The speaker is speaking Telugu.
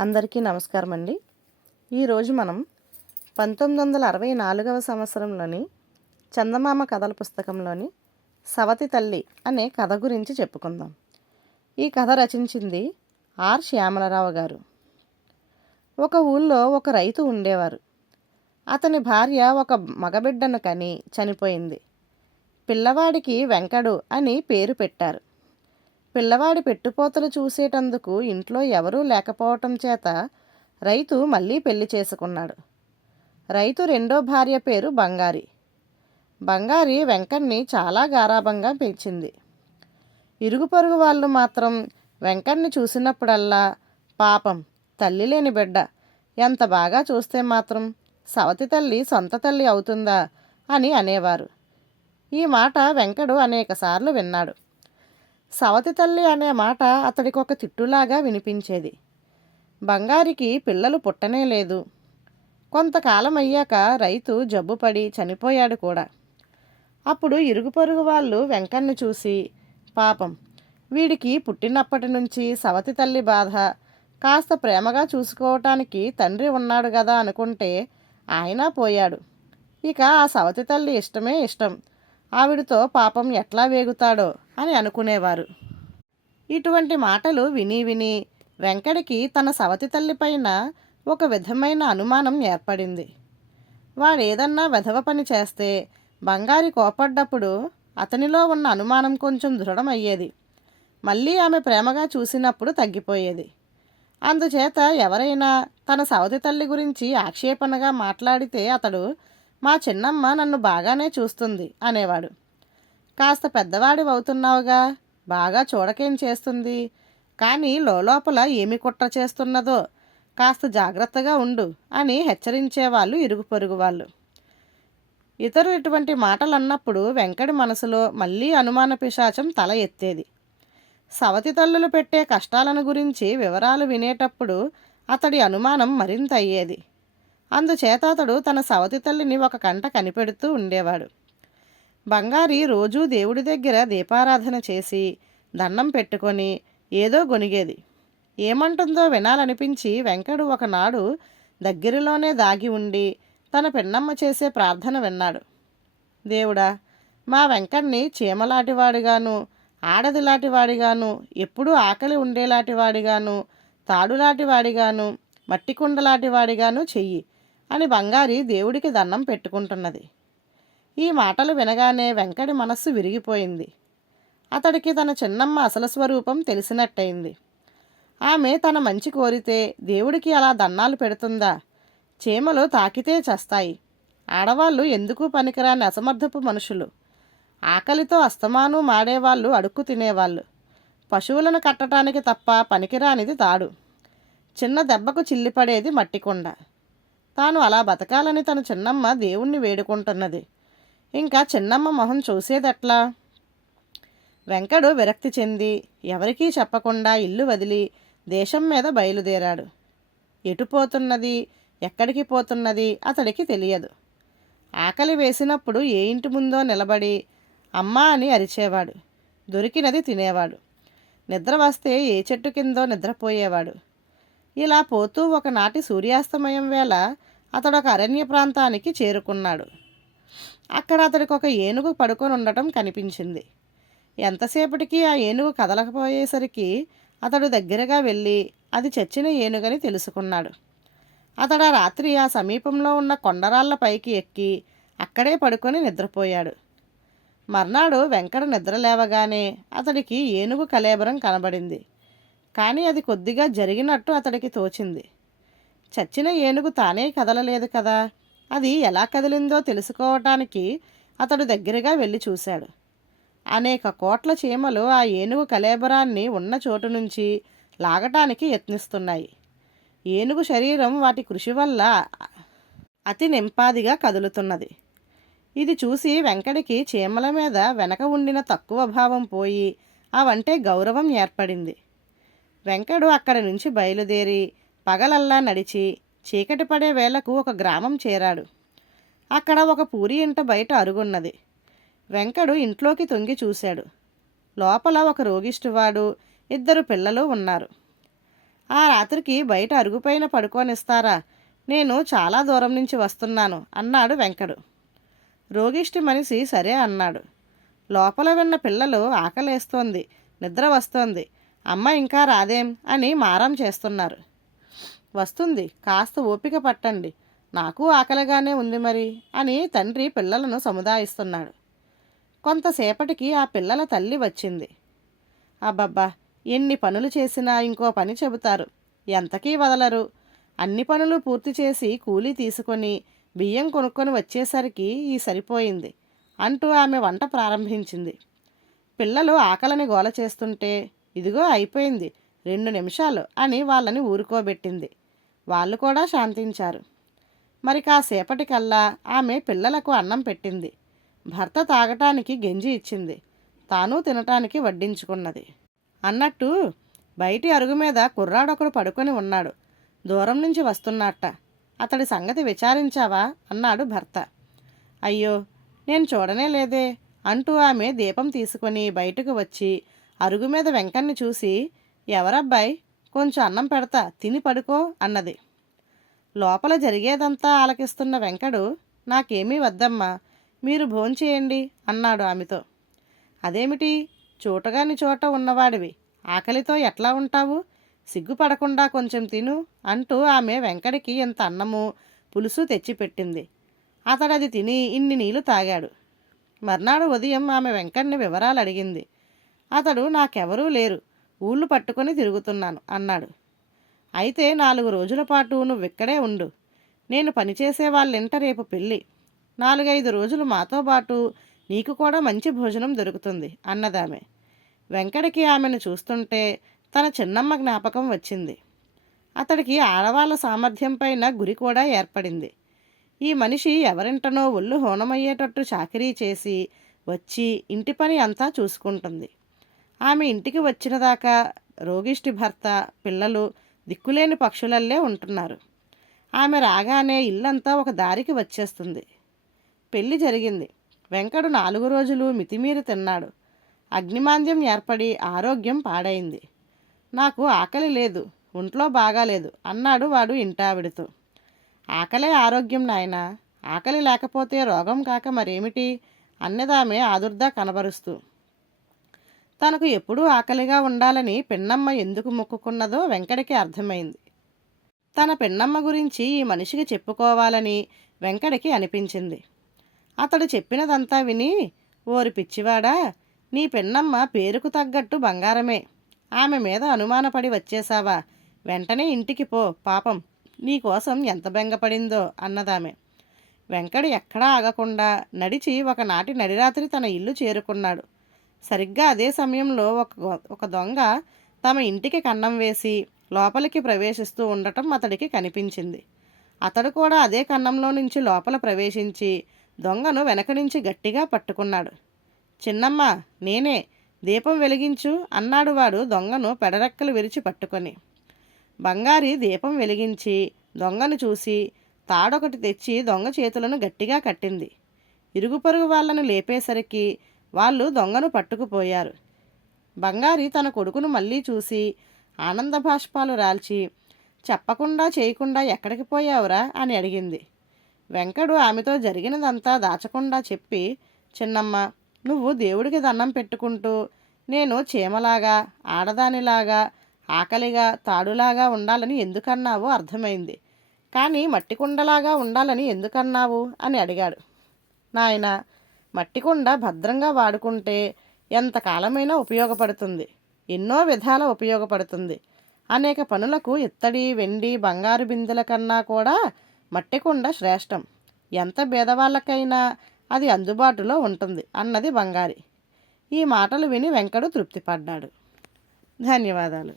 అందరికీ నమస్కారం అండి ఈరోజు మనం పంతొమ్మిది వందల అరవై నాలుగవ సంవత్సరంలోని చందమామ కథల పుస్తకంలోని సవతి తల్లి అనే కథ గురించి చెప్పుకుందాం. ఈ కథ రచించింది ఆర్. శ్యామలరావు గారు. ఒక ఊళ్ళో ఒక రైతు ఉండేవారు. అతని భార్య ఒక మగబిడ్డను కని చనిపోయింది. పిల్లవాడికి వెంకడు అని పేరు పెట్టారు. పిల్లవాడి పెట్టుపోతలు చూసేటందుకు ఇంట్లో ఎవరూ లేకపోవటం చేత రైతు మళ్ళీ పెళ్ళి చేసుకున్నాడు. రైతు రెండో భార్య పేరు బంగారి. బంగారి వెంకణ్ణి చాలా గారాభంగా పెంచింది ఇరుగు పొరుగు వాళ్ళు మాత్రం వెంకణ్ణి చూసినప్పుడల్లా పాపం తల్లి లేని బిడ్డ ఎంత బాగా చూస్తే మాత్రం సవతి తల్లి సొంత తల్లి అవుతుందా అని అనేవారు. ఈ మాట వెంకడు అనేకసార్లు విన్నాడు. సవతి తల్లి అనే మాట అతడికి ఒక తిట్టులాగా వినిపించేది. బంగారికి పిల్లలు పుట్టనే లేదు. కొంతకాలం అయ్యాక రైతు జబ్బుపడి చనిపోయాడు కూడా. అప్పుడు ఇరుగు పొరుగు వాళ్ళు వెంకన్ను చూసి పాపం వీడికి పుట్టినప్పటి నుంచి సవతి తల్లి బాధ. కాస్త ప్రేమగా చూసుకోవటానికి తండ్రి ఉన్నాడు కదా అనుకుంటే ఆయన పోయాడు. ఇక ఆ సవతి తల్లి ఇష్టమే ఇష్టం. ఆవిడతో పాపం ఎట్లా వేగుతాడో అని అనుకునేవారు. ఇటువంటి మాటలు విని విని వెంకటకి తన సవతి తల్లిపైన ఒక విధమైన అనుమానం ఏర్పడింది. వాడేదన్నా వెధవ పని చేస్తే బంగారి కోపడ్డప్పుడు అతనిలో ఉన్న అనుమానం కొంచెం దృఢమయ్యేది. మళ్ళీ ఆమె ప్రేమగా చూసినప్పుడు తగ్గిపోయేది. అందుచేత ఎవరైనా తన సవతి తల్లి గురించి ఆక్షేపణగా మాట్లాడితే అతడు మా చిన్నమ్మ నన్ను బాగానే చూస్తుంది అనేవాడు. కాస్త పెద్దవాడి అవుతున్నావుగా బాగా చూడకేం చేస్తుంది? కానీ లోపల ఏమి కుట్ర చేస్తున్నదో కాస్త జాగ్రత్తగా ఉండు అని హెచ్చరించేవాళ్ళు ఇరుగు పొరుగు వాళ్ళు. ఇతరు ఇటువంటి మాటలు అన్నప్పుడు వెంకటి మనసులో మళ్ళీ అనుమాన పిశాచం తల ఎత్తేది. సవతి తల్లులు పెట్టే కష్టాలను గురించి వివరాలు వినేటప్పుడు అతడి అనుమానం మరింత అయ్యేది. అందుచేత అతడు తన సవతి తల్లిని ఒక కంట కనిపెడుతూ ఉండేవాడు. బంగారి రోజూ దేవుడి దగ్గర దీపారాధన చేసి దండం పెట్టుకొని ఏదో గొనిగేది ఏమంటుందో వినాలనిపించి వెంకడు ఒకనాడు దగ్గరలోనే దాగి ఉండి తన పిన్నమ్మ చేసే ప్రార్థన విన్నాడు. దేవుడా మా వెంకణ్ణి చీమలాటివాడిగాను ఆడదిలాటివాడిగాను ఎప్పుడూ ఆకలి ఉండేలాటివాడిగాను తాడులాటివాడిగాను మట్టి కుండలాంటివాడిగాను చెయ్యి. అని బంగారి దేవుడికి దండం పెట్టుకుంటున్నది. ఈ మాటలు వినగానే వెంకటి మనస్సు విరిగిపోయింది. అతడికి తన చిన్నమ్మ అసలు స్వరూపం తెలిసినట్టయింది. ఆమె తన మంచి కోరితే దేవుడికి అలా దన్నాలు పెడుతుందా? చీమలు తాకితే చస్తాయి. ఆడవాళ్ళు ఎందుకు పనికిరాని అసమర్థపు మనుషులు? ఆకలితో అస్తమాను మాడేవాళ్ళు అడుక్కు తినేవాళ్ళు. పశువులను కట్టడానికి తప్ప పనికిరానిది తాడు. చిన్న దెబ్బకు చిల్లిపడేది మట్టికొండ. తాను అలా బతకాలని తన చిన్నమ్మ దేవుణ్ణి వేడుకుంటున్నది. ఇంకా చిన్నమ్మ మొహం చూసేదెట్లా? వెంకడు విరక్తి చెంది ఎవరికీ చెప్పకుండా ఇల్లు వదిలి దేశం మీద బయలుదేరాడు. ఎటు పోతున్నది? ఎక్కడికి పోతున్నది? అతడికి తెలియదు. ఆకలి వేసినప్పుడు ఏ ఇంటి ముందో నిలబడి అమ్మా అని అరిచేవాడు. దొరికినది తినేవాడు. నిద్ర వస్తే ఏ చెట్టు కిందో నిద్రపోయేవాడు. ఇలా పోతూ ఒకనాటి సూర్యాస్తమయం వేళ అతడు ఒక అరణ్య ప్రాంతానికి చేరుకున్నాడు. అక్కడ అతడికి ఒక ఏనుగు పడుకొని ఉండటం కనిపించింది. ఎంతసేపటికి ఆ ఏనుగు కదలకపోయేసరికి అతడు దగ్గరగా వెళ్ళి అది చచ్చిన ఏనుగని తెలుసుకున్నాడు. అతడు ఆ రాత్రి ఆ సమీపంలో ఉన్న కొండరాళ్ళ పైకి ఎక్కి అక్కడే పడుకొని నిద్రపోయాడు. మర్నాడు వెంకట నిద్ర లేవగానే అతడికి ఏనుగు కలేబరం కనబడింది. కానీ అది కొద్దిగా జరిగినట్టు అతడికి తోచింది. చచ్చిన ఏనుగు తానే కదలలేదు కదా. అది ఎలా కదిలిందో తెలుసుకోవటానికి అతడు దగ్గరగా వెళ్ళి చూశాడు. అనేక కోట్ల చీమలు ఆ ఏనుగు కలేబరాన్ని ఉన్న చోటు నుంచి లాగటానికి యత్నిస్తున్నాయి. ఏనుగు శరీరం వాటి కృషి వల్ల అతి నింపాదిగా కదులుతున్నది. ఇది చూసి వెంకడికి చీమల మీద వెనక ఉండిన తక్కువ భావం పోయి అవంటే గౌరవం ఏర్పడింది. వెంకడు అక్కడి నుంచి బయలుదేరి పగలల్లా నడిచి చీకటి పడే వేళకు ఒక గ్రామం చేరాడు. అక్కడ ఒక పూరి ఇంట బయట అరుగున్నది. వెంకడు ఇంట్లోకి తొంగి చూశాడు. లోపల ఒక రోగిష్టివాడు ఇద్దరు పిల్లలు ఉన్నారు. ఆ రాత్రికి బయట అరుగుపైన పడుకోనిస్తారా? నేను చాలా దూరం నుంచి వస్తున్నాను అన్నాడు వెంకడు. రోగిష్టి మనిషి సరే అన్నాడు. లోపల విన్న పిల్లలు ఆకలేస్తోంది నిద్ర వస్తోంది. అమ్మ ఇంకా రాదేం అని మారం చేస్తున్నారు. వస్తుంది కాస్త ఓపిక పట్టండి. నాకు ఆకలిగానే ఉంది మరి అని తండ్రి పిల్లలను సముదాయిస్తున్నాడు. కొంతసేపటికి ఆ పిల్లల తల్లి వచ్చింది. అబ్బబ్బా ఎన్ని పనులు చేసినా ఇంకో పని చెబుతారు. ఎంతకీ వదలరు. అన్ని పనులు పూర్తి చేసి కూలీ తీసుకొని బియ్యం కొనుక్కొని వచ్చేసరికి ఈ సరిపోయింది అంటూ ఆమె వంట ప్రారంభించింది. పిల్లలు ఆకలిని గోల చేస్తుంటే ఇదిగో అయిపోయింది రెండు నిమిషాలు అని వాళ్ళని ఊరుకోబెట్టింది. వాళ్ళు కూడా శాంతించారు. మరి కాసేపటికల్లా ఆమె పిల్లలకు అన్నం పెట్టింది. భర్త తాగటానికి గెంజి ఇచ్చింది. తాను తినటానికి వడ్డించుకున్నది. అన్నట్టు బయటి అరుగు మీద కుర్రాడొకడు పడుకొని ఉన్నాడు. దూరం నుంచి వస్తున్నట్ట అతడి సంగతి విచారించావా? అన్నాడు భర్త. అయ్యో నేను చూడనే లేదే అంటూ ఆమె దీపం తీసుకొని బయటకు వచ్చి అరుగు మీద వెంకన్ని చూసి ఎవరబ్బాయి కొంచెం అన్నం పెడతా తిని పడుకో అన్నది. లోపల జరిగేదంతా ఆలకిస్తున్న వెంకడు నాకేమీ వద్దమ్మా మీరు భోంచేయండి అన్నాడు ఆమెతో. అదేమిటి చూటగాని చోట ఉన్నవాడివి ఆకలితో ఎట్లా ఉంటావు? సిగ్గుపడకుండా కొంచెం తిను అంటూ ఆమె వెంకడికి ఇంత అన్నము పులుసు తెచ్చిపెట్టింది. అతడు అది తిని ఇన్ని నీళ్ళు తాగాడు. మర్నాడు ఉదయం ఆమె వెంకడిని వివరాలు అడిగింది అతడు నాకెవరూ లేరు. ఊళ్ళు పట్టుకొని తిరుగుతున్నాను అన్నాడు. అయితే నాలుగు రోజుల పాటు నువ్వు ఇక్కడే ఉండు. నేను పనిచేసే వాళ్ళింట రేపు పెళ్ళి. నాలుగైదు రోజులు మాతో పాటు నీకు కూడా మంచి భోజనం దొరుకుతుంది అన్నదామె. వెంకటకి ఆమెను చూస్తుంటే తన చిన్నమ్మ జ్ఞాపకం వచ్చింది. అతడికి ఆడవాళ్ళ సామర్థ్యం పైన గురి కూడా ఏర్పడింది. ఈ మనిషి ఎవరింటనో ఒళ్ళు హోనమయ్యేటట్టు చాకరీ చేసి వచ్చి ఇంటి పని అంతా చూసుకుంటుంది. ఆమె ఇంటికి వచ్చిన దాకా రోగిష్టి భర్త పిల్లలు దిక్కులేని పక్షులల్లే ఉంటున్నారు. ఆమె రాగానే ఇల్లంతా ఒక దారికి వచ్చేస్తుంది. పెళ్ళి జరిగింది. వెంకడు నాలుగు రోజులు మితిమీరి తిన్నాడు. అగ్నిమాంద్యం ఏర్పడి ఆరోగ్యం పాడైంది. నాకు ఆకలి లేదు ఒంట్లో బాగాలేదు అన్నాడు వాడు ఇంటావిడితో. ఆకలే ఆరోగ్యం నాయన ఆకలి లేకపోతే రోగం కాక మరేమిటి? అన్నదామే ఆదుర్దా కనబరుస్తూ. తనకు ఎప్పుడూ ఆకలిగా ఉండాలని పిన్నమ్మ ఎందుకు మొక్కుకున్నదో వెంకటకి అర్థమైంది. తన పిన్నమ్మ గురించి ఈ మనిషికి చెప్పుకోవాలని వెంకటకి అనిపించింది. అతడు చెప్పినదంతా విని ఓరి పిచ్చివాడా నీ పిన్నమ్మ పేరుకు తగ్గట్టు బంగారమే. ఆమె మీద అనుమానపడి వచ్చేశావా? వెంటనే ఇంటికి పో పాపం. నీకోసం ఎంత బెంగపడిందో అన్నదామె. వెంకడు ఎక్కడా ఆగకుండా నడిచి ఒకనాటి నడిరాత్రి తన ఇల్లు చేరుకున్నాడు. సరిగ్గా అదే సమయంలో ఒక ఒక దొంగ తమ ఇంటికి కన్నం వేసి లోపలికి ప్రవేశిస్తూ ఉండటం అతడికి కనిపించింది. అతడు కూడా అదే కన్నంలో నుంచి లోపల ప్రవేశించి దొంగను వెనక నుంచి గట్టిగా పట్టుకున్నాడు. చిన్నమ్మ నేనే దీపం వెలిగించు అన్నాడు వాడు దొంగను పెడరెక్కలు విరిచి పట్టుకొని. బంగారి దీపం వెలిగించి దొంగను చూసి తాడొకటి తెచ్చి దొంగ చేతులను గట్టిగా కట్టింది. ఇరుగు పొరుగు వాళ్ళను లేపేసరికి వాళ్ళు దొంగను పట్టుకుపోయారు. బంగారి తన కొడుకును మళ్ళీ చూసి ఆనంద భాష్పాలు రాల్చి చెప్పకుండా చేయకుండా ఎక్కడికి పోయావురా? అని అడిగింది. వెంకడు ఆమెతో జరిగినదంతా దాచకుండా చెప్పి చిన్నమ్మ నువ్వు దేవుడికి దండం పెట్టుకుంటూ నేను చీమలాగా ఆడదానిలాగా ఆకలిగా తాడులాగా ఉండాలని ఎందుకన్నావో అర్థమైంది. కానీ మట్టి కుండలాగా ఉండాలని ఎందుకన్నావు? అని అడిగాడు. నాయన మట్టి కుండ భద్రంగా వాడుకుంటే ఎంతకాలమైనా ఉపయోగపడుతుంది. ఎన్నో విధాల ఉపయోగపడుతుంది. అనేక పనులకు ఇత్తడి వెండి బంగారు బిందుల కన్నా కూడా మట్టి కుండ శ్రేష్టం. ఎంత భేదవాళ్ళకైనా అది అందుబాటులో ఉంటుంది అన్నది బంగారి. ఈ మాటలు విని వెంకడు తృప్తిపడ్డాడు. ధన్యవాదాలు.